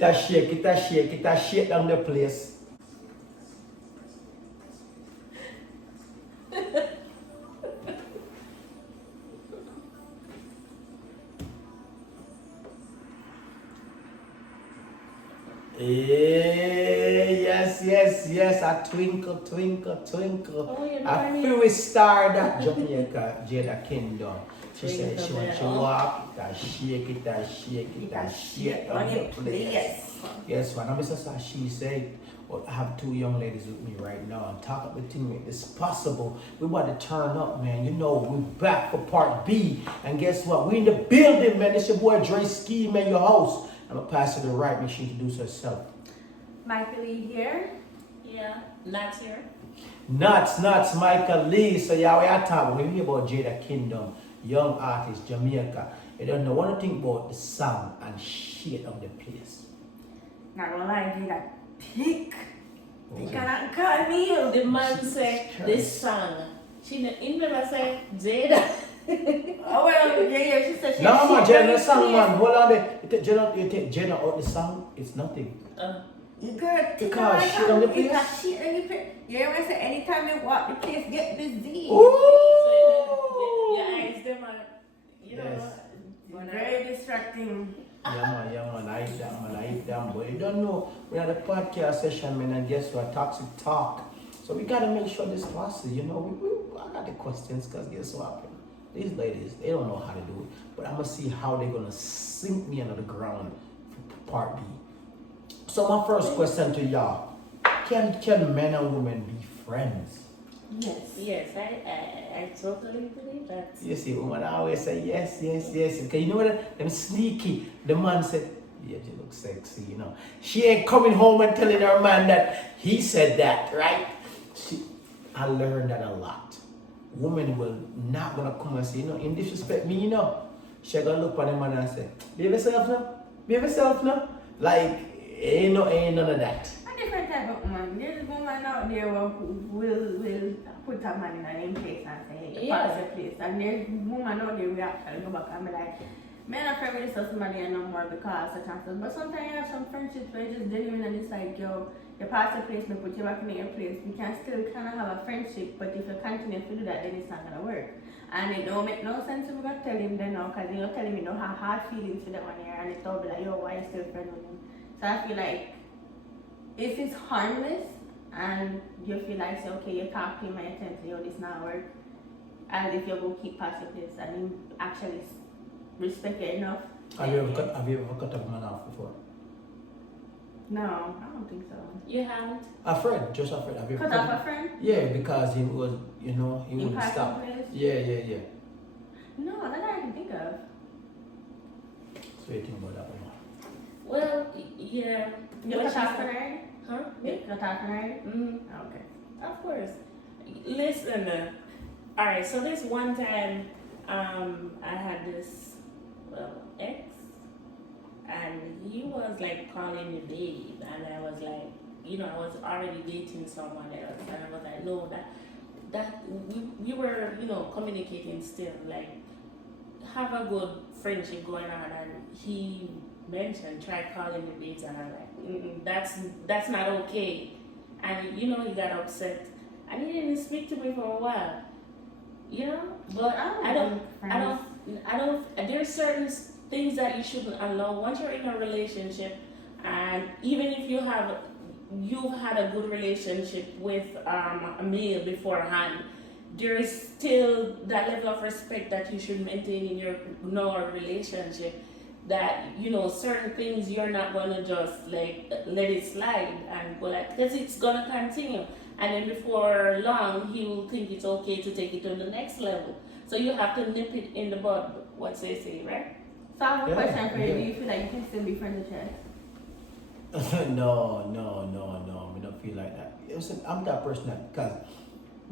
it a shake down the place. Yes, a twinkle, twinkle, twinkle. Oh, you know A what I mean? fairy star that Jamaica, Jada Kingdom. She said Twinkle, when she yeah. walk, it shake it on on the your place. place. Yes, one of Mrs. She said, well, I have two young ladies with me right now. I'm talking about the thing, it's possible. We want to turn up, man. You know, we're back for part B. And guess what? We in the building, man. It's your boy Dre Ski, man, your host. I'm going to pass it to the right. Make sure you introduce herself. Michael Lee here. Yeah, not here. Nuts, Michael Lee. So, yeah, we are talking. When we hear about Jada Kingdom, young artist, Jamaica, you don't know what to think about the sound and shit of the place. Not gonna lie, you got pick. Okay. You cannot cut me. The man say this song. She never say Jada. Oh well, yeah, she said she. No, man, she Jada, the very song, pleased. man. Hold on there. You take Jada out the song, it's nothing. Girl, Because she on the place? Because she on the place. You know what I say? Anytime you walk the place, get busy. Ooh! Your eyes, them are, you know, Yes. Very distracting. Yeah, man, I hate that, boy. You don't know, we had a podcast session, man, and guess what? Toxic talk. So we gotta make sure this passes, you know. I got the questions, because guess what happened? These ladies, they don't know how to do it. But I'm gonna see how they're gonna sink me under the ground for part B. So my first question to y'all, can men and women be friends? Yes. Yes, I totally believe that. You see, women always say yes. Because you know what? Them sneaky. The man said, yeah, you look sexy, you know. She ain't coming home and telling her man that he said that, right? I learned that a lot. Women will not gonna come and say, you know, in disrespect me, you know. She gonna look at the man and say, behave yourself now. Like, ain't none of that. A different type of woman. There's a woman out there who will put a man in a name place and say, hey, Yeah. pass your place. And there's a woman out there who actually go back and be like, men are friends with somebody no more because such and such. But sometimes you have some friendships where you just genuine and it's like, yo, you pass your place, me put you back in your place. We can still kind of have a friendship, but if you continue to do that, then it's not going to work. And it don't make no sense if we got to tell him then now, because you're telling me no hard feelings for that one here, and it's all be like, yo, why you still friends with him? So I feel like if it's harmless and you feel like, say, okay, you talk to him and you tell him, yo, this not work, as if you go keep past your place and him actually respect you enough. Have you ever cut a man off before? No, I don't think so. You haven't? A friend. Have you ever Cut off a friend? Yeah, because he was, you know, he In wouldn't past stop. place? Yeah. No, that I can think of. So you think about that one? Well, yeah. You What cut she off said- a friend? Huh? You cut off a friend? Mm, Okay. of course. Listen, alright, so this one time, I had this, ex, and he was like calling me babe, and I was like, you know, I was already dating someone else, and I was like, no, that we were, you know, communicating still, like, have a good friendship going on, and he mentioned, try calling me babes, and I'm like, that's not okay, and you know, he got upset, and he didn't speak to me for a while, you know, but I don't, there's certain things that you shouldn't allow once you're in a relationship, and even if you've had a good relationship with a male beforehand, there is still that level of respect that you should maintain in your relationship, that, you know, certain things you're not going to just like let it slide and go like, because it's going to continue, and then before long he will think it's okay to take it to the next level, so you have to nip it in the bud, what they say, right? So I have a Yeah, question for you. yeah. Do you feel like you can still be friends with your ex? No, I don't feel like that. Listen, I'm that person that, because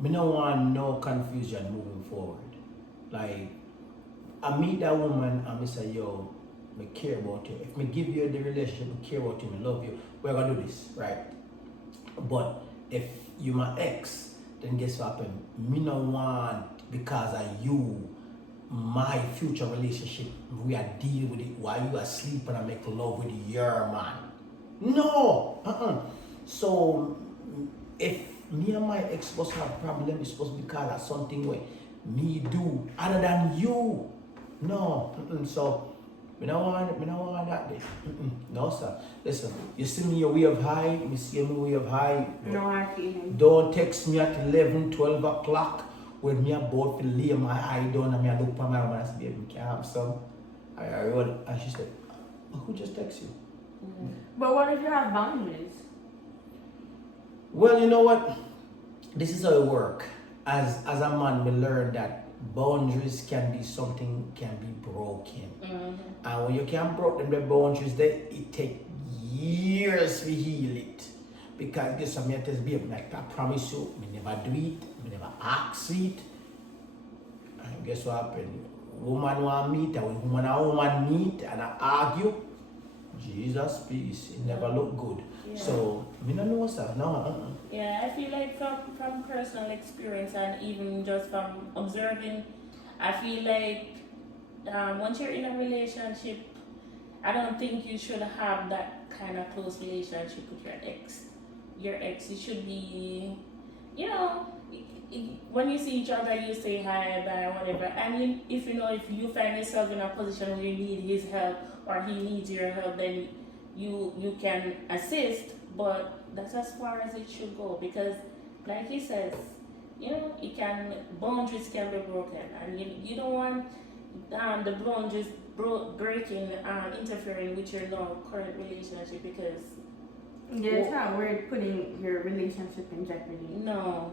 I don't want no confusion moving forward. Like, I meet that woman and I say, yo, I care about you. If I give you the relationship, I care about you, I love you, we're going to do this, right? But if you my ex, then guess what happen? Me no want, because of you, my future relationship, we are dealing with it while you are asleep and I make love with your man. No. So if me and my ex supposed to have problem, it's supposed to be because of something where me do other than you. No. So me don't want that day. No sir. Listen, you see me your way of high, me see me way of high. No hard feelings. Don't text me at 11, 12 o'clock when me about to lay my eye down and me I look for my woman and say, baby, me can't have some. I roll and she said, who just text you? But what if you have boundaries? Well, you know what? This is how it work. As a man, we learn that boundaries can be something can be broken. And when you can't break them the boundaries, it take years to heal it. Because guess what, me tell you, like I promise you, me never do it, me never ask it. And guess what happened? Woman want meet, and when woman meet and I argue, Jesus peace, it never look good. Yeah. So me no know sir, no. Yeah, I feel like from personal experience and even just from observing, I feel like once you're in a relationship, I don't think you should have that kind of close relationship with your ex. Your ex, it should be, you know, when you see each other, you say hi, bye, whatever. And if you find yourself in a position where you need his help or he needs your help, then you can assist. But that's as far as it should go, because, like he says, boundaries can be broken, and you don't want the boundaries breaking, interfering with your current relationship, because Yeah, it's not weird putting your relationship in jeopardy. no.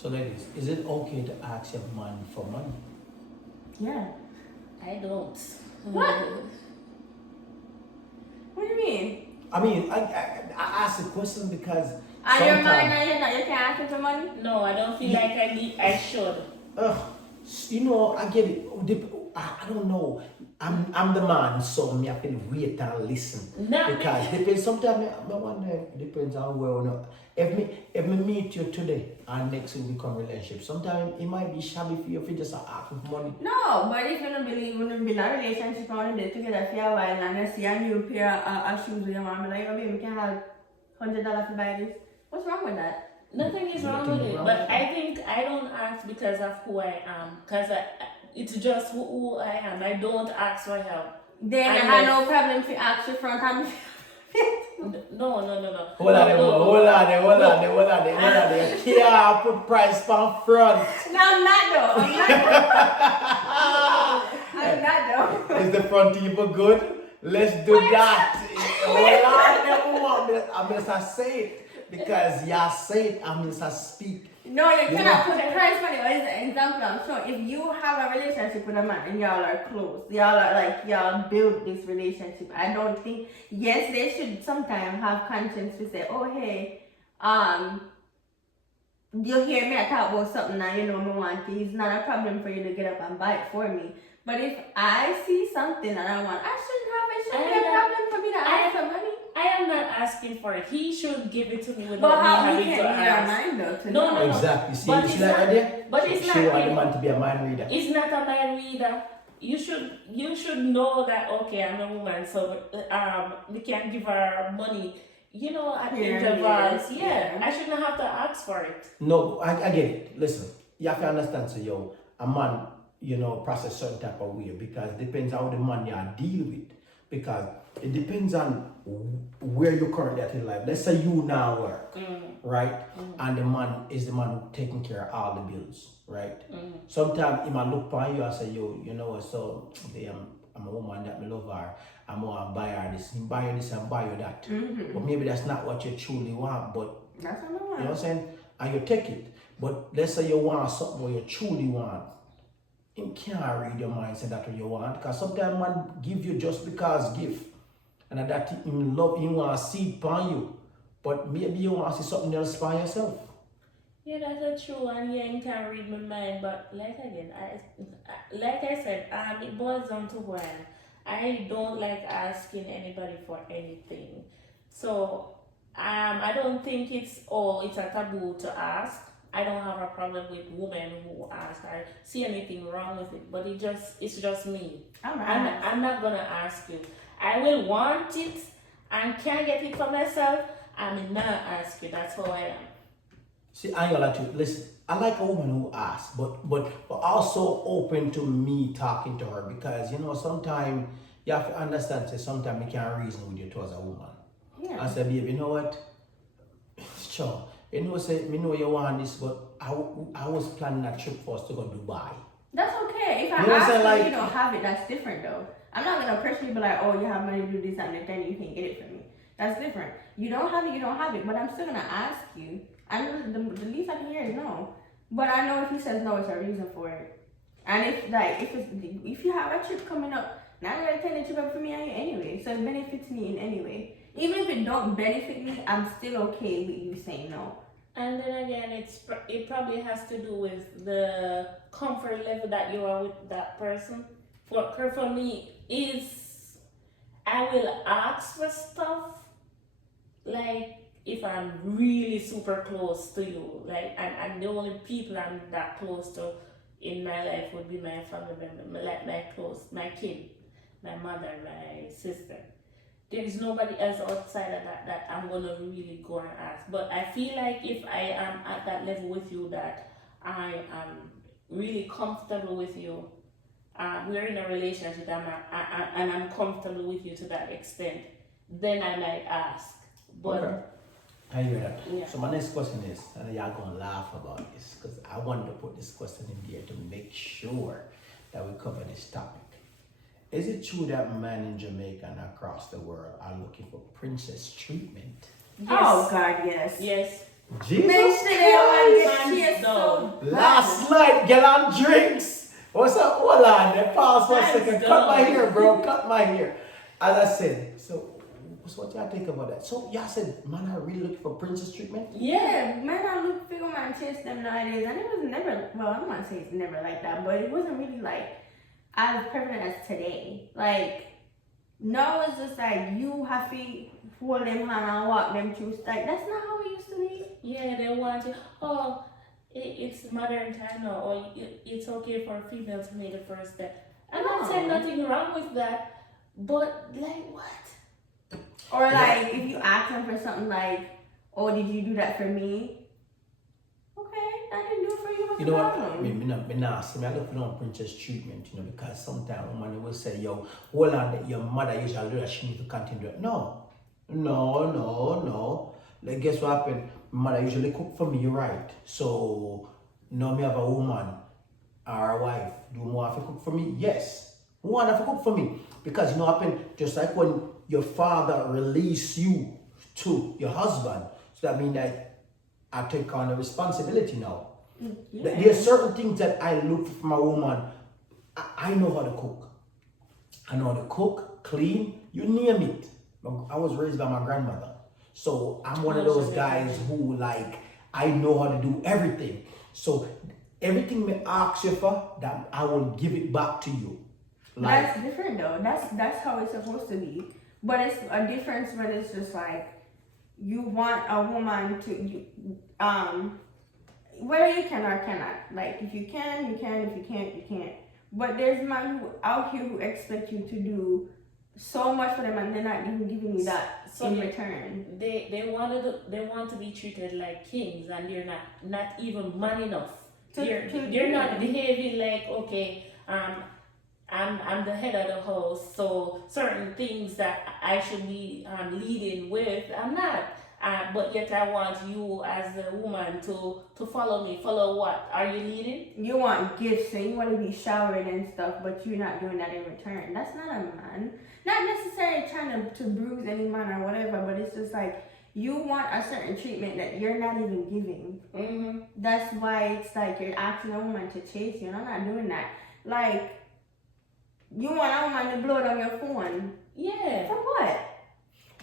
So ladies, is it okay to ask your man for money? Yeah. I don't. What? What do you mean? I mean, I ask the question because Are your sometimes- mind you can't ask him for money? No, I don't feel like I should. I get it. I don't know. I'm the man, so me have to wait and listen. Not Because depends. Sometimes I wonder. Depends on where or not. If me meet you today and next week we become relationship, sometimes it might be shabby for you if you just ask for money. No, but if you don't believe in a relationship and want to be together for a while and you see a new pair of shoes with your mom, like, oh, baby, we can have $100 to buy this. What's wrong with that? Nothing is wrong with it, but I think I don't ask because of who I am, because it's just who I am. I don't ask for help. Then I have no problem if you ask your front and No. Hold on there. You can't put price on front. No, I'm not though. I'm not though. Is the front even good? Let's do that. Hold on, I'm gonna say it because y'all say it. I'm gonna speak. No, you cannot put a price on it. As an example, I'm sure if you have a relationship with a man and y'all are close, y'all build this relationship. I don't think, yes, they should sometimes have conscience to say, oh hey, you hear me I talk about something and you know me want it. It's not a problem for you to get up and buy it for me. But if I see something and I want, I shouldn't be a problem for me to ask for money. I am not asking for it. He should give it to me without But me how having we to can read our ask. mind though to No, know. Exactly. See, But you it's see that not- idea? but it's She not want the real. man to be a mind reader. It's not a mind reader. You should know that, okay, I'm a woman, so we can give her money, at intervals. Yeah, I shouldn't have to ask for it. No, I get it. Listen, you have to understand, so a man, process certain type of way because it depends how the man you deal with. Because it depends on where you're currently at in life. Let's say you now work, right? And the man is the man who taking care of all the bills, right? Sometimes he might look upon you and say, so I'm a woman that me love her. I'm gonna buy her this, buy her this and buy her that. But maybe that's not what you truly want, but That's what I want. you know what I'm saying? And you take it. But let's say you want something what you truly want. You can't read your mind say that's what you want. Because sometimes man give you just because gift. And that him love him want to see upon you. But maybe you want to see something else by yourself. Yeah, that's true, and you can read my mind. But like I said, it boils down to who I am. I don't like asking anybody for anything. So I don't think it's a taboo to ask. I don't have a problem with women who ask. I see anything wrong with it, but it's just me. All right. I'm not gonna ask you. I will want it, and can't get it for myself, I'm not ask you. That's how I am. See, I ain't gonna lie to you. Listen, I like a woman who asks, but also open to me talking to her because you know sometimes you have to understand. Say sometimes you can't reason with you towards a woman. I Yeah. said, babe, you know what? Sure. You know, say me know you want this, but I was planning a trip for us to go to Dubai. That's okay. If I You know what I'm ask saying? you, Like- you don't have it. That's different, though. I'm not gonna pressure you, be like, oh, you have money to do this and then you can get it from me. That's different. You don't have it, you don't have it. But I'm still gonna ask you. I know the least I can hear is no. But I know if he says no, it's a reason for it. And if you have a trip coming up, now I'm gonna tell the trip up for me and you anyway. So it benefits me in any way. Even if it don't benefit me, I'm still okay with you saying no. And then again, it probably has to do with the comfort level that you are with that person. For me, is I will ask for stuff like if I'm really super close to you, like and the only people I'm that close to in my life would be my family member, like my kid, my mother, my sister. There's nobody else outside of that I'm gonna really go and ask. But I feel like if I am at that level with you, that I am really comfortable with you, we're in a relationship and I'm comfortable with you to that extent, then I might ask. But Okay. I hear that. Yeah. So my next question is, and y'all gonna laugh about this because I wanted to put this question in here to make sure that we cover this topic. Is it true that men in Jamaica and across the world are looking for princess treatment? yes, Oh God, yes. yes, Jesus Make sure they don't Christ! get cheers so bad. Last night, get on drinks. What's up? Hold on. Pause for a Thanks, second. Cut dog. my hair, bro. Cut my hair. As I said, so what y'all think about that? So y'all said, man, are really looking for princess treatment? yeah. Yeah, men are looking for man chase them nowadays, and it was never. Well, I'm not saying it's never like that, but it wasn't really like as prevalent as today. Like, no, it's just like you have to hold them hand and walk them through. Like that's not how it used to be. Yeah, they want you. Oh, it's modern time now, or it's okay for a female to make the first step. I'm not saying No. nothing wrong with that, but like what? Or like if you ask them for something like, "Oh, did you do that for me?" Okay, I didn't do it for you. What's You the know what? problem? Me not say me I look for no princess treatment, you know, because sometimes woman will say, yo, hold on, that your mother usually do that, she need to continue it. No. Like guess what happened? My mother usually cook for me, right? So now me have a woman or a wife. Do you want to cook for me? Yes. Who want to cook for me? Because you know what happened? Just like when your father release you to your husband, so that means that I take on the responsibility now. Yeah. There are certain things that I look for from a woman. I know how to cook. I know how to cook, clean, you name it. I was raised by my grandmother. So I'm one of those guys who like, I know how to do everything. So everything me ask you for, that I will give it back to you. Like, That's different though. That's how it's supposed to be. But it's a difference when it's just like you want a woman to whether you can or cannot. Like if you can, you can. If you can't, you can't. But there's men who out here who expect you to do so much for them and they're not even giving you that So in they- return. They want to be treated like kings, and they're not even man enough. They're not behaving like, okay, I'm the head of the house, so certain things that I should be leading with, I'm not. But yet I want you as a woman to follow me. Follow what? Are you leading? You want gifts and you want to be showered and stuff, but you're not doing that in return. That's not a man. Not necessarily trying to bruise any man or whatever, but it's just like you want a certain treatment that you're not even giving. Mm-hmm. That's why it's like you're asking a woman to chase you, and I'm not doing that. Like, you want a woman to blow it on your phone. Yeah. For what?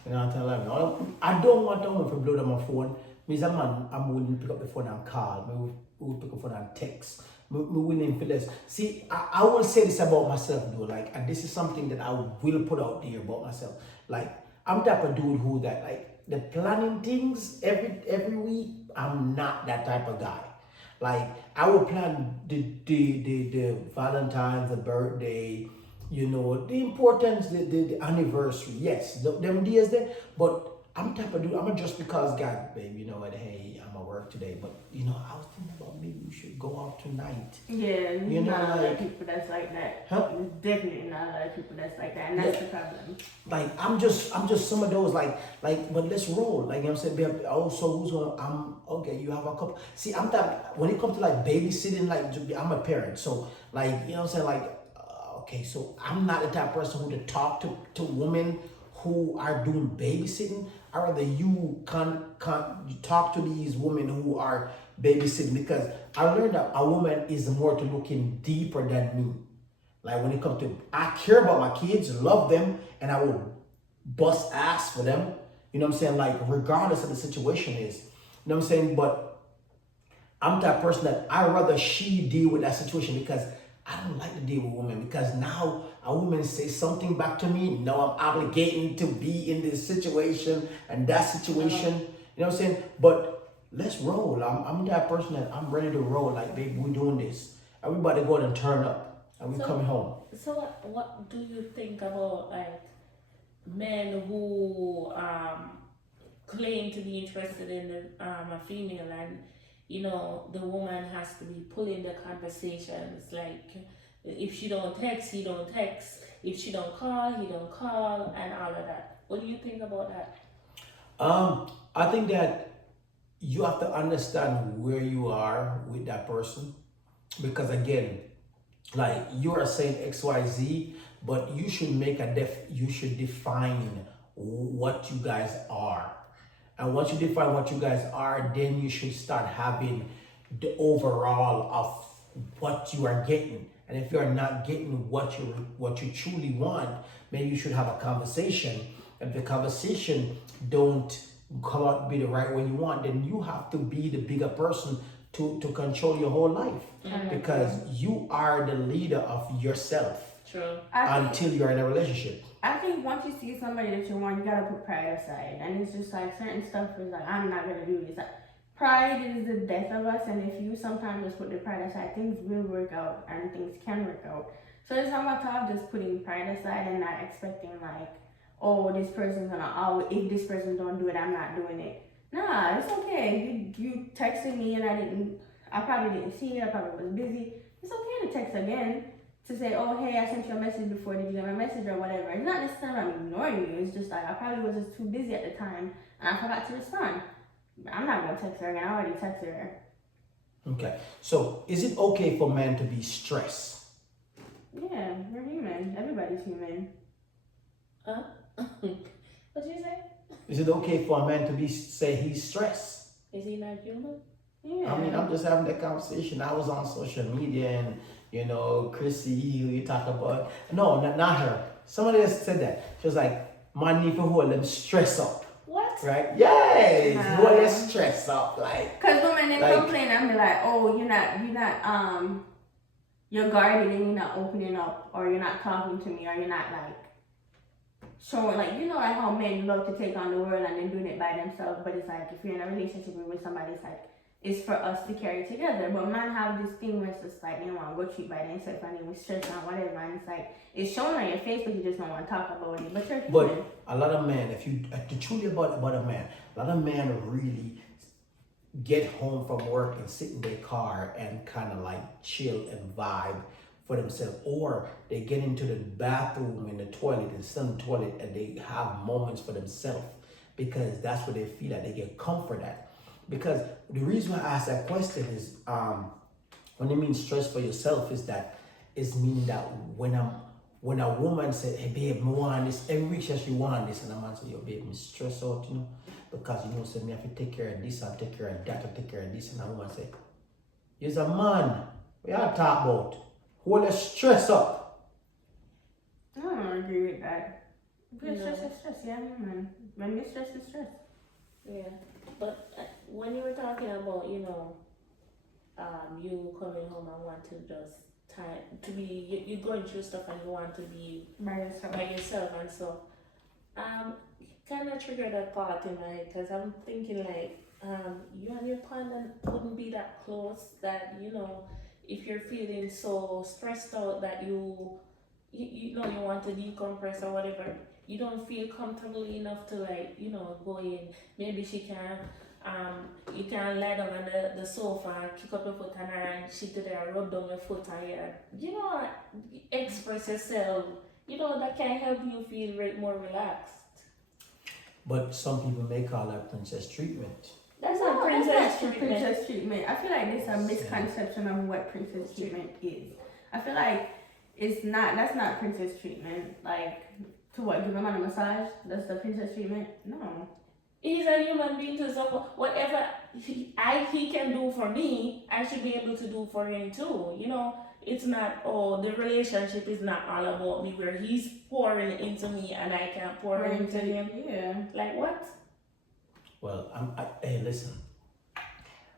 you know what I'm telling you? I don't want a woman to blow down my phone. Me as a man, I'm willing to pick up the phone and call. Me will pick up the phone and text. Me willing for this. See, I will say this about myself though, like, and this is something that I will put out there about myself. Like, I'm the type of dude who that like the planning things every week. I'm not that type of guy. Like, I will plan the Valentine's, the birthday, you know, the importance, the anniversary, yes, them days there, but I'm type of dude, I'm a just because God, babe, you know what, hey, I'm at work today, but you know, I was thinking about maybe we should go out tonight. Yeah, You know, not a lot of like, people that's like that. huh? There's definitely not a lot of people that's like that, and that's the problem. Like I'm just some of those but let's roll. Like you know what I'm saying, babe, also who's gonna I'm okay, you have a couple. See, I'm that when it comes to like babysitting, like I'm a parent, so like you know what I'm saying, like okay, so I'm not the type of person who to talk to women who are doing babysitting. I rather you you talk to these women who are babysitting because I learned that a woman is more to looking deeper than me. Like when it comes to, I care about my kids, love them, and I will bust ass for them. You know what I'm saying? Like regardless of the situation is. You know what I'm saying? But I'm that person that I rather she deal with that situation because I don't like to deal with women because now a woman says something back to me. No, I'm obligating to be in this situation and that situation. You know what I'm saying? But let's roll. I'm that person that I'm ready to roll. Like, baby, we're doing this. Everybody go and turn up and we coming home. So what do you think about like men who claim to be interested in a female and you know the woman has to be pulling the conversations like if she don't text he don't text, if she don't call he don't call and all of that. What do you think about that? I think that you have to understand where you are with that person because again, like you are saying XYZ, but you should you should define what you guys are. And once you define what you guys are, then you should start having the overall of what you are getting. And if you are not getting what you truly want, maybe you should have a conversation. If the conversation don't come out to be the right way you want, then you have to be the bigger person to control your whole life. Because you are the leader of yourself. True. Until you're in a relationship. I think once you see somebody that you want, you gotta put pride aside. And it's just like certain stuff is like, I'm not gonna do this. Like, pride is the death of us, and if you sometimes just put the pride aside, things will work out and things can work out. So it's not about of just putting pride aside and not expecting like, oh, this person's gonna always, if this person don't do it, I'm not doing it. Nah, it's okay. You texted me and I probably didn't see it, I probably was busy. It's okay to text again. To say, oh, hey, I sent you a message before, did you get my message or whatever. It's not necessarily I'm ignoring you. It's just like I probably was just too busy at the time and I forgot to respond. I'm not going to text her again. I already texted her. Okay. So is it okay for men to be stressed? Yeah, we're human. Everybody's human. Huh? What did you say? Is it okay for a man to say he's stressed? Is he not human? Yeah. I mean, I'm just having that conversation. I was on social media and, you know, Chrissy, who you talk about. No, not her. Somebody else said that. She was like, man need to hold them stress up. What? Right? Yes! Hold them stress up. Like, because women, they like, complain and be like, oh, you're guarded and you're not opening up, or you're not talking to me, or you're not like showing, like, you know, like how men love to take on the world and then doing it by themselves. But it's like, if you're in a relationship with somebody, it's like, it's for us to carry together. But man have this thing where it's just like, you want to go treat by themselves and they with stress and whatever. And it's like, it's shown on your face, but you just don't want to talk about it. But you're human. But a lot of men, if you truly about a man, a lot of men really get home from work and sit in their car and kind of like chill and vibe for themselves, or they get into the bathroom in the toilet and sit in the toilet and they have moments for themselves because that's where they feel like they get comfort at. Because the reason why I ask that question is when they mean stress for yourself is that it's meaning that when a woman said, hey babe, I want this, every week she want this, and a man say, yo babe, I'm stressed out, you know, because you know, say me have to take care of this, I'll take care of that, I'll take care of this, and a woman say, you're a man, what y'all talk about? Hold the stress up. I don't agree with that. Because No. stress is stress, yeah, man. When you're stressed, it's stress. Yeah. But when you were talking about, you know, you coming home and want to just you're going through stuff and you want to be By yourself. by yourself and so, kind of triggered a thought in my head because I'm thinking like, you and your partner wouldn't be that close that, you know, if you're feeling so stressed out that you you know, you want to decompress or whatever, you don't feel comfortable enough to, like, you know, go in. Maybe she can, you can lie down on the sofa and kick up your foot on her and she to there rub down your foot on you know, express yourself. You know, that can help you feel more relaxed. But some people may call that princess treatment. That's No, not princess that's not treatment. princess treatment. I feel like there's a misconception of what princess treatment is. I feel like it's not. That's not princess treatment. Like, to what? Give a man a massage? That's the princess treatment? No. He's a human being too, so whatever he can do for me, I should be able to do for him too. You know, it's not, oh, the relationship is not all about me where he's pouring into me and I can't pour into him. Yeah. Like what? Well, hey, listen.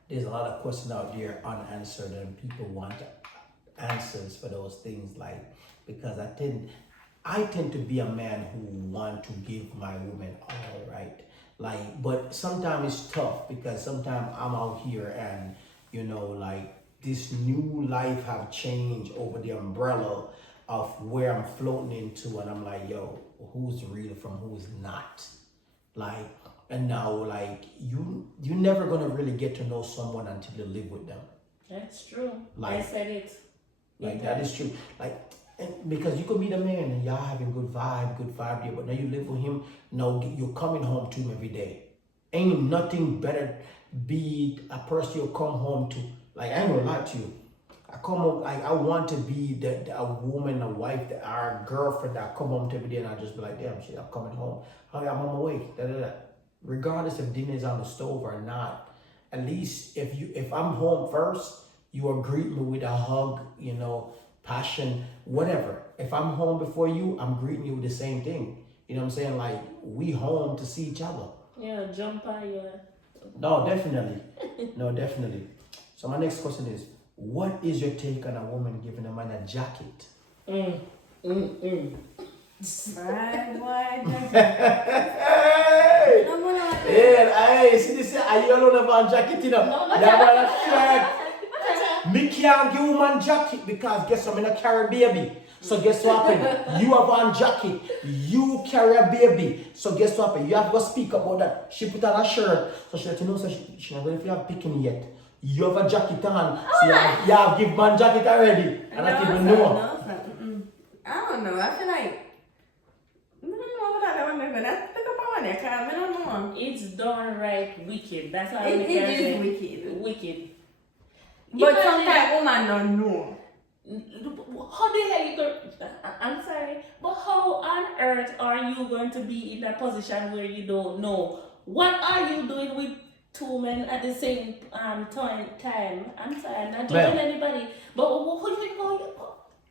There's a lot of questions out there unanswered, and people want answers for those things. Like, because I tend to be a man who want to give my woman all, right? Like, but sometimes it's tough because sometimes I'm out here and, you know, like, this new life have changed over the umbrella of where I'm floating into, and I'm like, yo, who's real from who's not? Like, and now, like, you never gonna really get to know someone until you live with them. That's true. Like, I said it. Like, that is true. Like, and because you could meet a man and y'all having good vibe there, but now you live with him. Now you're coming home to him every day. Ain't nothing better be a person you come home to. Like, I ain't gonna lie to you. I come home, like, I want to be a woman, a wife, our girlfriend that I come home to every day, and I just be like, damn shit, I'm coming home. I'm on my way. Regardless if dinner is on the stove or not, at least if I'm home first, you will greet me with a hug, you know, passion, whatever. If I'm home before you, I'm greeting you with the same thing. You know what I'm saying? Like, we home to see each other. Yeah, jump on you. No, definitely. No, definitely. So my next question is, what is your take on a woman giving a man a jacket? Right, boy. Hey! No, no, no. Yeah, hey, see this? Are you alone about jacket? You know? No, That me can't give woman jacket because guess what? I'm not carry baby. So guess what happened? You have one jacket. You carry a baby. So guess what happened? You have to speak about that. She put on a shirt. So she let you know so she not going to have picking yet. You have a jacket on. So you have give man jacket already. And I even know. No, it's not. I don't know. I feel like I don't know what that one is gonna pick up on there, cause I don't know. It's downright wicked. That's how It we can is say wicked. Wicked. But sometimes woman don't know. How the hell you go? I'm sorry, but how on earth are you going to be in a position where you don't know? What are you doing with two men at the same time? I'm sorry, I'm not judging anybody, but who do you know?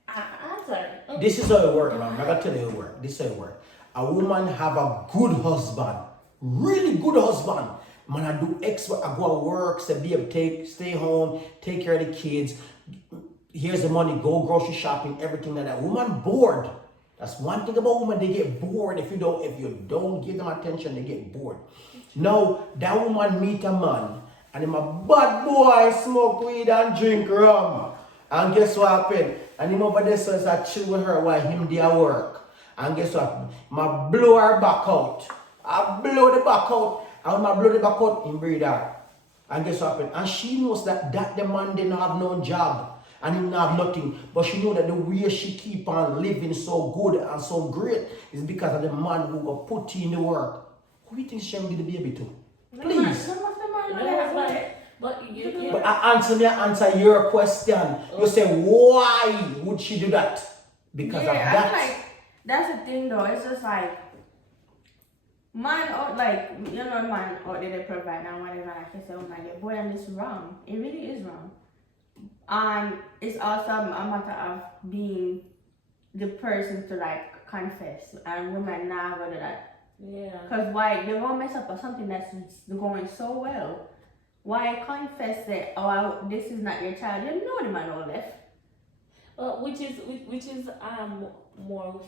I'm sorry. This is how it works, man. I'm gonna tell you how it works. This is how it works. A woman have a good husband, really good husband. Man, I do extra. I go to work, say, babe, stay home, take care of the kids. Here's the money, go grocery shopping, everything like that. Woman bored. That's one thing about women, they get bored. If you don't give them attention, they get bored. Now, that woman meet a man, and him a bad boy, smoke weed and drink rum. And guess what happened? And him over there says I chill with her while him there at work. And guess what? I blow her back out. I blow the back out. And when I blow the back out, him breathe her. And guess what happened? And she knows that the man didn't have no job. And he didn't have nothing. But she know that the way she keep on living so good and so great is because of the man who will put in the work. Who do you think she will be the baby to? Please. But But answer your question. You say, why would she do that? Because of I that. feel like that's the thing though. It's just like man out, like, you know, man out there they provide and whatever. Like I say, oh my God, boy, and it's wrong. It really is wrong. And it's also a matter of being the person to like confess, and women now go to that. yeah. Because why they won't mess up or something that's going so well. Why confess that, oh, this is not your child? You know the man all left. Which is more.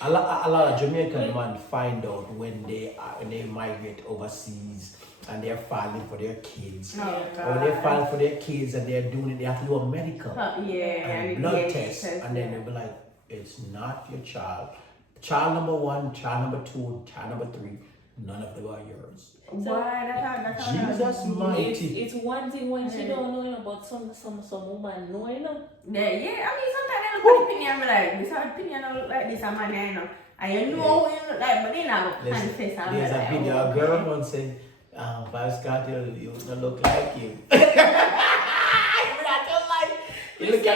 A lot of Jamaican men find out when they migrate overseas and they're filing for their kids. Or they file for their kids and they're doing it, they have to do a medical Yeah, and blood test. And then they'll be like, it's not your child. Child number 1, child number 2, child number 3, none of them are yours. Why? That's how Jesus mighty. It's one thing when she don't know, you know, but some woman know, you know. Yeah. I mean, sometimes I look at the opinion and be like, this opinion don't look like this, and man, you know. And you know what you look like, but they not confess. There's a video, a girl once said, Vybz Kartel, you don't look like you. You look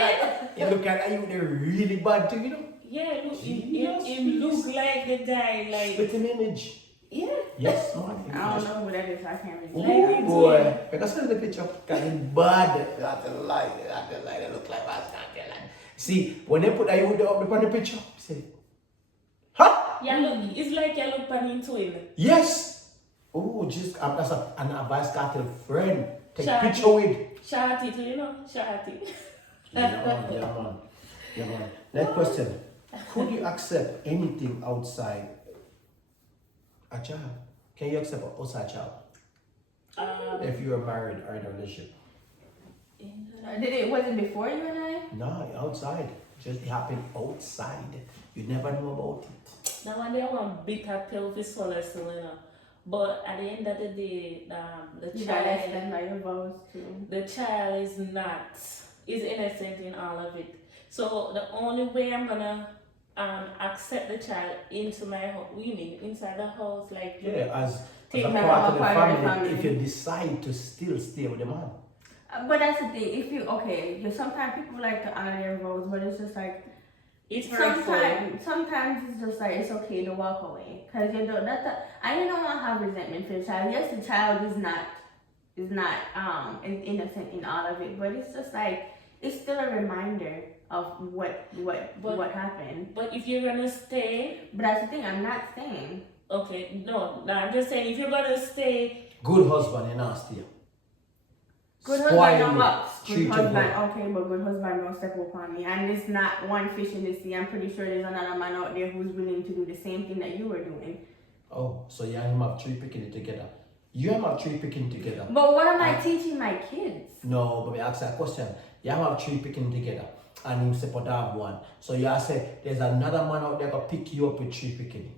at her, you they're really bad too, you know? Yeah, look, it looks like the guy, like. Spit an image. Yeah. Yes, man. I don't know who that is, I can't really Oh boy. Because I see the picture of Kevin bad. That's a lie. They look like Vybz Kartel. See, when they put that you up on the picture, you say, huh? Yeah, look, it's like you look into him. Yes. Oh, just that's an Vybz Kartel friend. Take Shawty. picture with. Shawty too, you know? Shawty. Yeah, man. Next question. Could you accept anything outside a child? Can you accept outside child? If you are married or in a relationship? Was it before you and I? No, outside. Just it happened outside. You never know about it. Now, one day I want bitter pill for solace, you know. But at the end of the day, the child is innocent in all of it. So the only way I'm gonna accept the child into my house, inside the house, like as take a part of the family, if you decide to still stay with the man. But that's the thing. If you sometimes people like to honor their vows, but it's just like sometimes it's just like it's okay to walk away because you don't. I don't want to have resentment for the child. Yes, the child is not innocent in all of it, but it's just like it's still a reminder of what happened. But if you're gonna stay, but that's the thing. I'm not staying. Okay, no, I'm just saying if you're gonna stay. Good husband, you're not stay. Good husband don't what? Good husband, okay, but good husband don't step up on me. And it's not one fish in the sea. I'm pretty sure there's another man out there who's willing to do the same thing that you were doing. Oh, so you and him have three picking it together. You have three picking together. But what am I teaching my kids? No, but we ask that question. You have three picking together. And you separate that one. So you say there's another man out there that pick you up with three picking.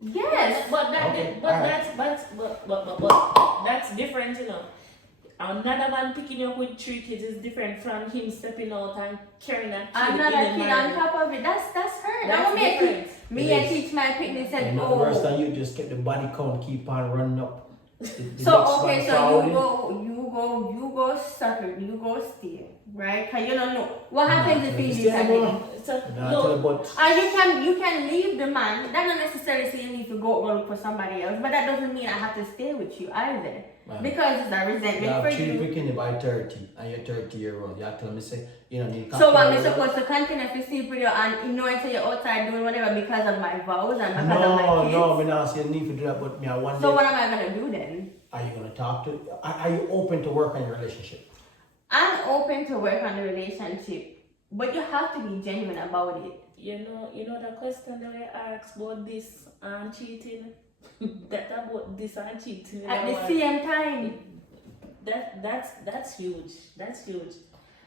Yes. But that's different, you know. Another man picking you up with 3 kids is different from him stepping out and carrying a kid. Another kid on top of it. That's her. That different. Me and teach my picnic said, and worse than you just get the body count keep on running up. So okay, so you go sucker, you go steal, right? Cause you don't know what happens if he leaves. And you can leave the man. That don't necessarily say you need to go look for somebody else, but that doesn't mean I have to stay with you either. Because it's a resentment for you. You have picking by 30 and you're 30-year-old. You have to tell me say you don't need. So am I supposed to continue to sleep with you and ignoring say you're outside doing whatever because of my vows and because of my kids? No, me not say you need to do that, but me I wonder. So what am I gonna do then? Are you gonna talk to? Are you open to work on your relationship? I'm open to work on the relationship, but you have to be genuine about it. You know the question that I asked about this and cheating. That about this and cheating. At the same time. That's huge. That's huge.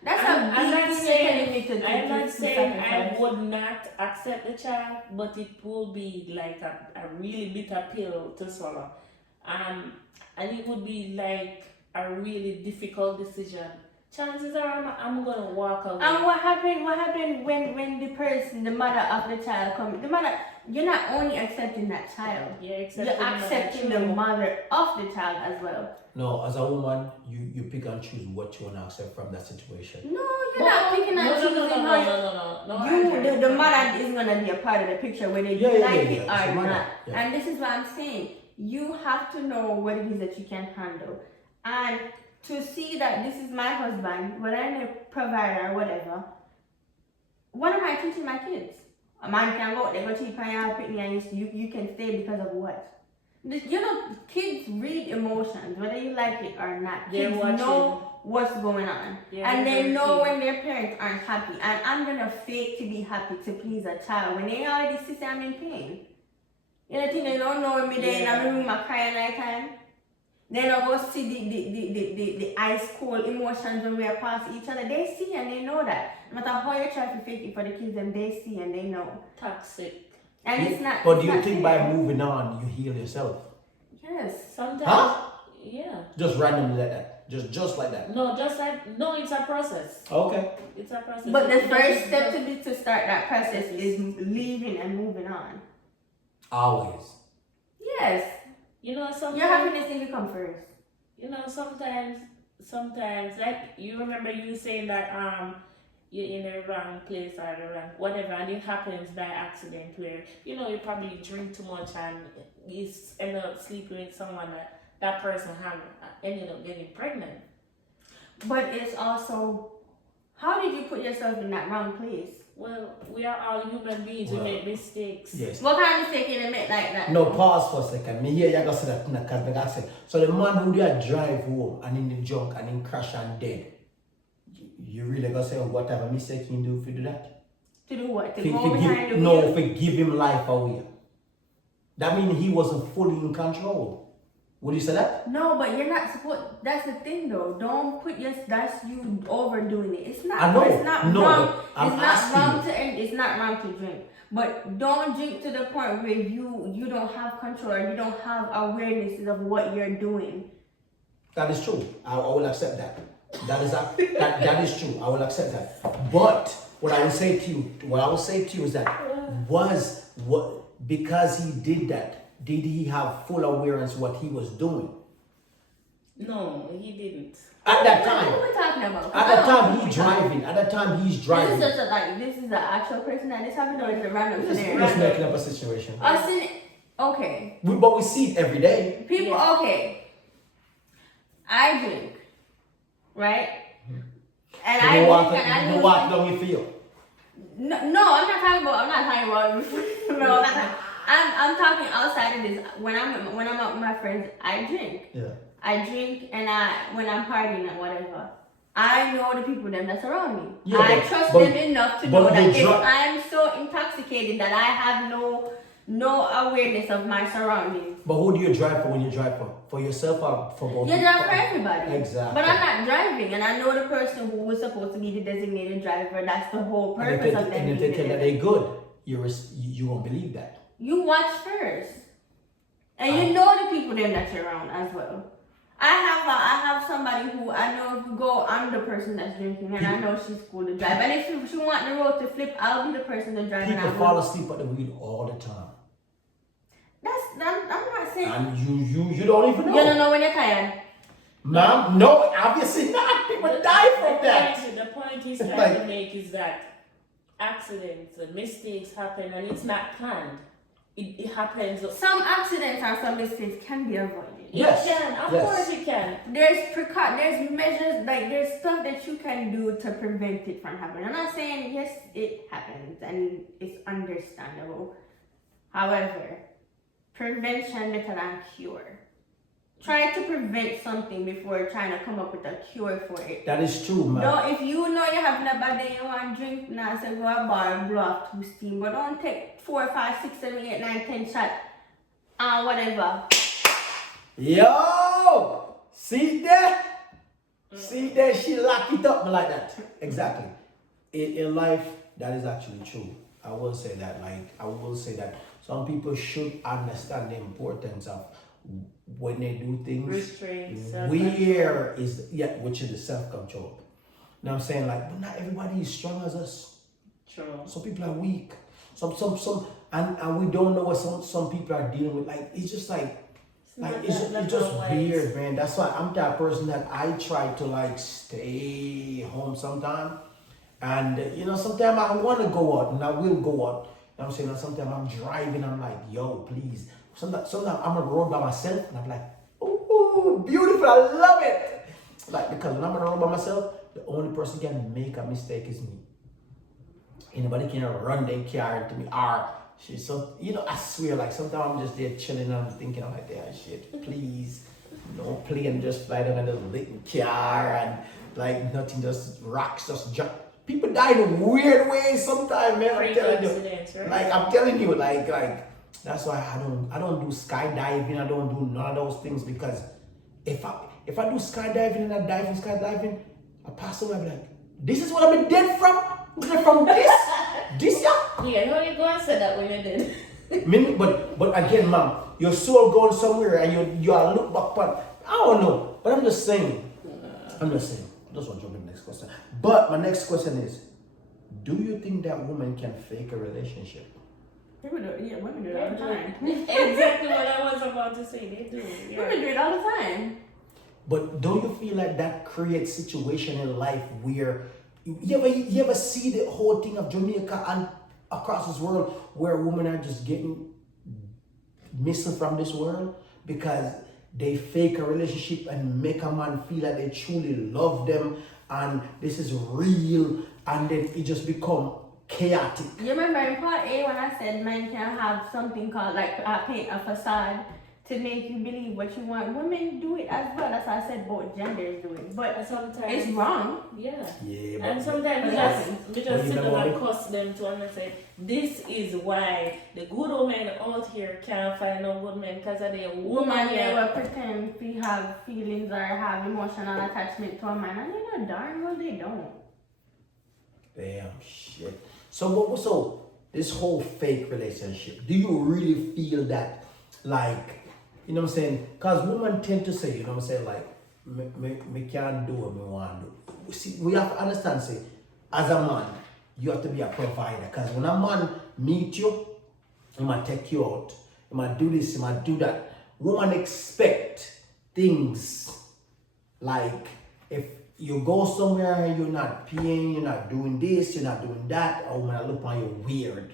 That's I'm not saying I sacrifice. would not accept the child, but it will be like a really bitter pill to swallow. And it would be like a really difficult decision. Chances are I'm gonna walk away. And what happened when the mother of the child comes? The mother, you're not only accepting that child, you're accepting the mother of the child as well. No, as a woman, you pick and choose what you want to accept from that situation. No, you're not picking and choosing. No. The mother is gonna be a part of the picture whether you like it or not. Yeah. And this is what I'm saying. You have to know what it is that you can handle. And to see that this is my husband, whether I'm a provider or whatever, what am I teaching my kids? A man can go, they go cheap on your picnic and you can stay because of what? You know, kids read emotions, whether you like it or not. Kids know what's going on. And they know when their parents aren't happy. And I'm going to fake to be happy to please a child when they already see I'm in pain. You know, they don't know me there in my room, I cry at night time. They don't go see the ice cold emotions when we are past each other. They see and they know that. No matter how you try to fake it for the kids, them they see and they know. Toxic. And it's not. But it's do you not think fair. by moving on you heal yourself? Yes. Sometimes. Huh? Yeah. Just randomly like that. Just like that. No, just like no. It's a process. Okay. It's a process. But the It first doesn't- step to start that process is leaving and moving on. Always. Yes. You know, sometimes. Your happiness needs to come first. You know, sometimes, like you remember you saying that you're in the wrong place or the wrong whatever, and it happens by accident where you probably drink too much and you end up sleeping with someone that person ended up getting pregnant. But it's also, how did you put yourself in that wrong place? Well, we are all human beings. Well, we make mistakes. Yes. What kind of mistake you make like that? No, pause for a second. Me hear you gonna say that because I say. So the man who did drive home and in the junk and in crash and dead, you really gonna say whatever mistake you do if you do that? To do what? To Fi- go forgive- behind the no, wheel? forgive him life away. That means he wasn't fully in control. Would you say that? No, but you're not supposed. That's the thing, though. Don't put that's you overdoing it. It's not. I know. It's not No, wrong. but I'm It's not asking wrong you. to end. It's not wrong to drink. But don't drink to the point where you don't have control or you don't have awareness of what you're doing. That is true. I will accept that. That is true. I will accept that. But what I will say to you is that because he did that, did he have full awareness what he was doing? No, he didn't. At that What time. are we talking about? At that time he's driving. At that time he's This driving. is just this is the actual person that is happening, or is it random We're scenario? just making up a situation. Us in okay. But we see it every day. People, Yeah. okay. I drink, right? And You I know what? drink and I You know lose what? my- Don't you feel? No, I'm not talking about. No, I'm not talking. I'm talking outside of this. When I'm out with my friends, I drink. Yeah. I drink, and when I'm partying and whatever, I know the people them that surround me. Yeah, I but- trust but- them enough to but know that you if dri- I'm so intoxicated that I have no awareness of my surroundings. But who do you drive for when you drive for? For yourself or for both? You drive for everybody. Exactly. But I'm not driving, and I know the person who was supposed to be the designated driver. That's the whole purpose of them And if being they tell that there. they good, you won't believe that. You watch first, and you know the people them that you're around as well. I have somebody who I know if you go, I'm the person that's drinking, and I know she's cool to drive. And if she want the road to flip, I'll be the person to drive. People and fall asleep at the wheel all the time. I'm not saying. And you don't even know. You don't know when you're tired. Ma'am, no, obviously not. People die from that. The point he's trying Like- to make is that accidents and mistakes happen, and it's not planned. It happens. Some accidents or some mistakes can be avoided. Yes, It can, of yes. course it can. There's measures, like there's stuff that you can do to prevent it from happening. I'm not saying yes, it happens and it's understandable. However, prevention better than cure. Try to prevent something before trying to come up with a cure for it. That is true, man. No, if you know you're having a bad day, you want to drink, now say go a bar and blow off 2 steam, but don't take 4, 5, 6, 7, 8, 9, 10 shots and whatever. Yo! See there? See there? She lock it up like that. Exactly. In life, that is actually true. I will say that. Some people should understand the importance of when they do things. Restraint, Which is the self-control. Now I'm saying but not everybody is strong as us. True. Some people are weak. Some and we don't know what some people are dealing with. It's just it's just weird, man. That's why I'm that person that I try to stay home sometime. And sometimes I want to go out and I will go out. You know what I'm saying? And sometimes I'm driving, I'm like, yo, please. Sometimes I'm on the road by myself and I'm like, ooh, beautiful, I love it. Because when I'm on the road by myself, the only person can make a mistake is me. Anybody can run their car into me or I swear, sometimes I'm just there chilling and I'm thinking, I'm like, yeah, shit, please. No plane just fly down in this little car and nothing, just rocks, just jump. People die in weird ways sometimes, man. I'm telling you. Accidents, right? I'm telling you, that's why I don't do skydiving. I don't do none of those things because if I do skydiving and I dive in skydiving, I pass away, I'm like, this is what I've been dead from? From this yeah? Yeah, no, you go and say that when you did. But again, ma'am, your soul going somewhere and you are look back, but I don't know. But I'm just saying. Just want to jump in the next question. But my next question is, do you think that woman can fake a relationship? People do, yeah, women do it all the time. Exactly what I was about to say. They do. Yeah. Women do it all the time. But don't you feel like that creates situation in life where you ever see the whole thing of Jamaica and across this world where women are just getting missing from this world because they fake a relationship and make a man feel like they truly love them and this is real, and then it just become chaotic. You remember in part A when I said men can have something called like paint a facade to make you believe what you want. Women do it as well. That's why I said both genders do it. But sometimes it's wrong. Yeah. Yeah, And sometimes we just sit down and cuss them to understand this is why the good women out here can't find no good men because of the woman They here. will pretend to have feelings or have emotional attachment to a man, and you know darn well they don't. Damn shit. So this whole fake relationship, do you really feel that, like, you know what I'm saying? Because women tend to say, you know what I'm saying, like, me can't do what me want to do. See, we have to understand, say, as a man, you have to be a provider. Because when a man meet you, he might take you out, he might do this, he might do that. Women expect things like, if you go somewhere and you're not paying, you're not doing this, you're not doing that, a woman will look upon you weird.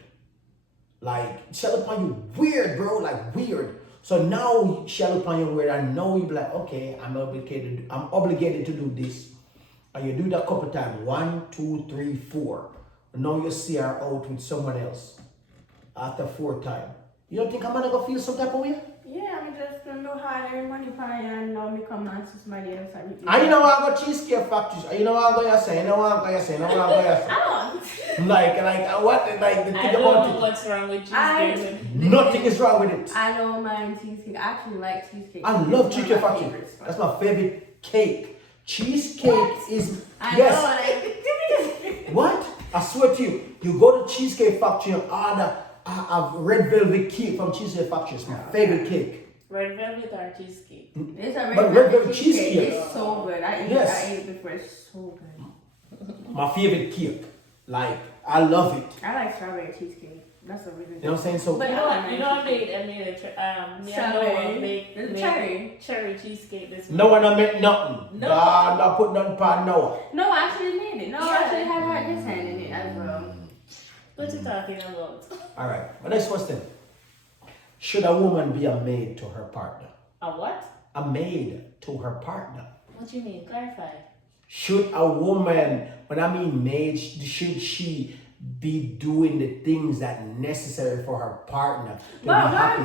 Like, she'll look upon you weird, bro, like weird. So now she'll look upon you weird and now you be like, okay, I'm obligated to do this. And you do that a couple times, 1, 2, 3, 4. And now you see her out with someone else after 4th time. You don't think I'm gonna feel some type of way? Yeah, I'm just gonna know how to earn money for you and now me come and see somebody else. And you know what I got Cheesecake Factory. You know what I'm gonna say. You know what I'm gonna say. You know what I'm gonna say. I don't. Like what? Like the thing I don't about know it. what's wrong with cheesecake. Nothing is wrong with it. I know mine cheesecake. I actually like cheesecake. I love It's Cheesecake one of my Factory. favorites. That's my favorite cake. Cheesecake is I yes. know, like, What? I swear to you, you go to Cheesecake Factory and order a red velvet cake from Cheesecake Factory. It's my favorite cake. Red velvet or cheesecake? it's a But red velvet cheesecake. It's so good. I Yes. ate it before. It's so good. My favorite cake. Like, I love it. I like strawberry cheesecake. That's a really good. You know what I'm saying? So But You I know like what? You know I made Strawberry. made The cherry. cherry cheesecake this no one I make nothing. No. Nah, not put nothing pan no. No, I actually made it. No, I Yeah. actually had this hand in it as well. What you talking about? Alright, my next question. Should a woman be a maid to her partner? A what? A maid to her partner. What you mean? Clarify. Should a woman, when I mean maid, should she be doing the things that necessary for her partner to But be happy?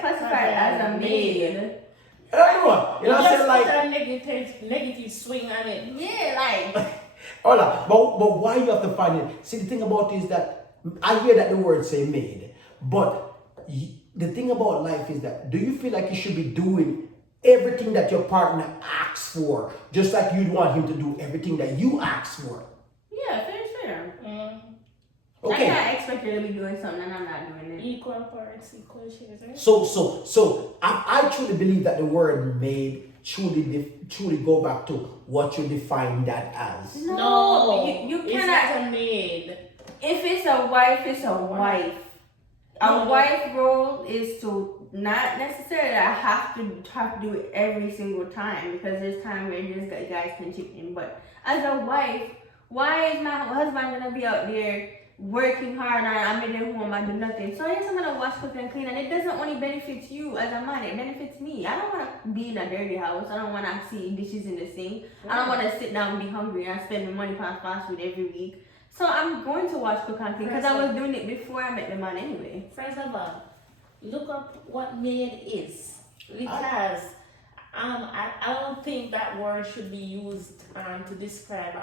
classify it as a maid. I don't know. You know what I'm saying? Like, a negative swing on it. Yeah, like hold on. But why you have to find it? See, the thing about it is that I hear that the word say maid, but the thing about life is that, do you feel like you should be doing everything that your partner asks for, just like you'd want him to do everything that you ask for? yeah, fair. Mm. I Okay. can't expect you to be doing something and I'm not doing it. Equal parts, equal shares, right? So I truly believe that the word maid truly go back to what you define that as. No, you it's cannot. not a maid. If it's a wife, it's a wife. A wife role is to not necessarily have to do it every single time, because there's time where just guys can chip in. But as a wife, why is my husband gonna be out there working hard and I'm in the home and do nothing? So yes, I'm gonna wash, cook, and clean, and it doesn't only benefit you as a man; it benefits me. I don't want to be in a dirty house. I don't want to see dishes in the sink. I don't want to sit down and be hungry and spend money on fast food every week. So I'm going to wash, cook, and clean because I was doing it before I met the man anyway. First of all, look up what maid is, because I don't think that word should be used to describe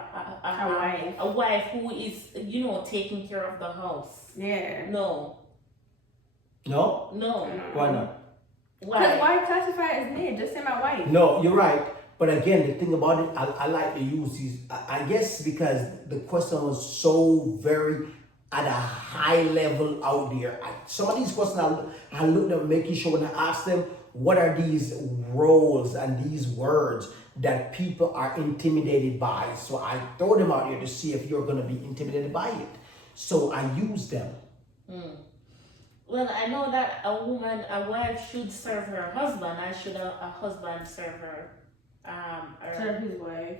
a wife who is, taking care of the house. Yeah. No. No? No. Why not? Because Why? why classify it as me? Just say my wife. No, you're right. But again, the thing about it, I like to use these. I guess because the question was so very at a high level out there. Some of these questions I looked at making sure when I asked them, what are these roles and these words that people are intimidated by? So I throw them out here to see if you're going to be intimidated by it. So I use them. Well, I know that a wife should serve her husband. I should a husband serve her. Serve his wife.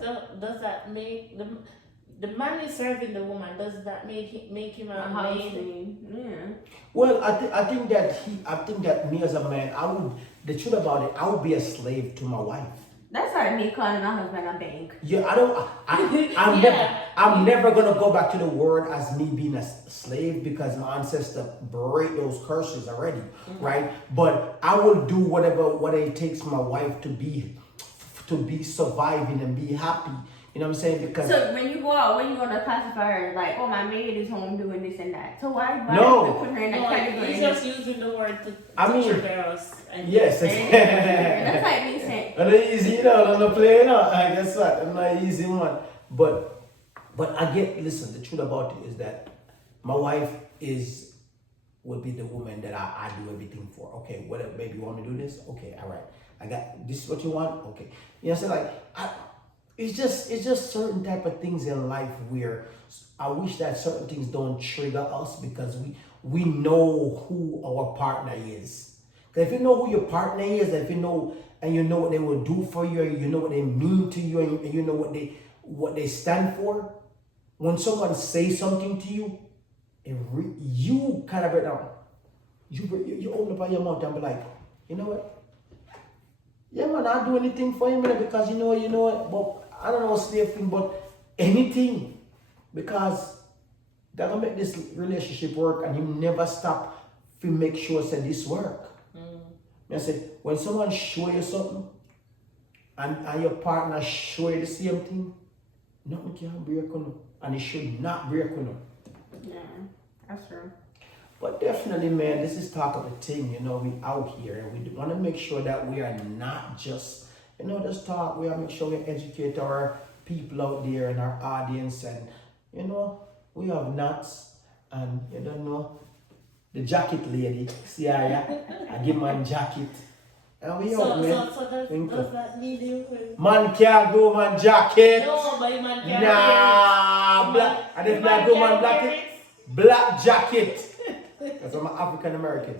So does that make the man is serving the woman? Does that make him A a house maid? name. Yeah. Well, I think that me as a man, the truth about it, I would be a slave to my wife. That's like me calling my husband a bank. Yeah, I'm Yeah. I'm never gonna go back to the word as me being a slave because my ancestor break those curses already, right? But I will do what it takes for my wife to be surviving and be happy. You know what I'm saying? Because So when you go out, when you gonna classify her like, oh, my maid is home doing this and that. So why No. you put her in that No, category? he's just using the word to I teach mean, girls. And yes, That's like me saying. and it's easy, I'm not playing out. I guess what? I'm not an easy one. But listen, the truth about it is that my wife would be the woman that I do everything for. Okay, whatever, baby, you want me to do this? Okay, all right. I got this is what you want? Okay. You know what I'm saying? Like it's just certain type of things in life where I wish that certain things don't trigger us because we know who our partner is. Because if you know who your partner is, if you know and you know what they will do for you, you know what they mean to you, and you know what they stand for. When someone says something to you, you kind of break down. You open up your mouth and be like, you know what? Yeah, man, I'll do anything for him because you know what, but I don't know slave thing, but anything. Because they're gonna make this relationship work and you never stop to make sure that this work. I said, when someone show you something and your partner show you the same thing, nothing can break on them. And it should not break on them. Yeah, that's true. But definitely, man, this is talk of a thing. We out here and we want to make sure that we are not just, just talk. We want to make sure we educate our people out there and our audience. And, we have nuts and, the jacket lady. See, I give my jacket. And we out, man. So does that mean you will? Man can't go man jacket. No, but man can't Nah, black. And if I go man black jacket. Because I'm an African American.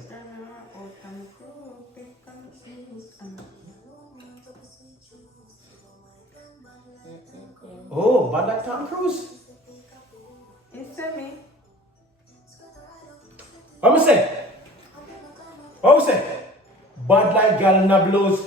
Oh, but like Tom Cruise. It's to me. What me say? What me say? Bad like girl in the blues.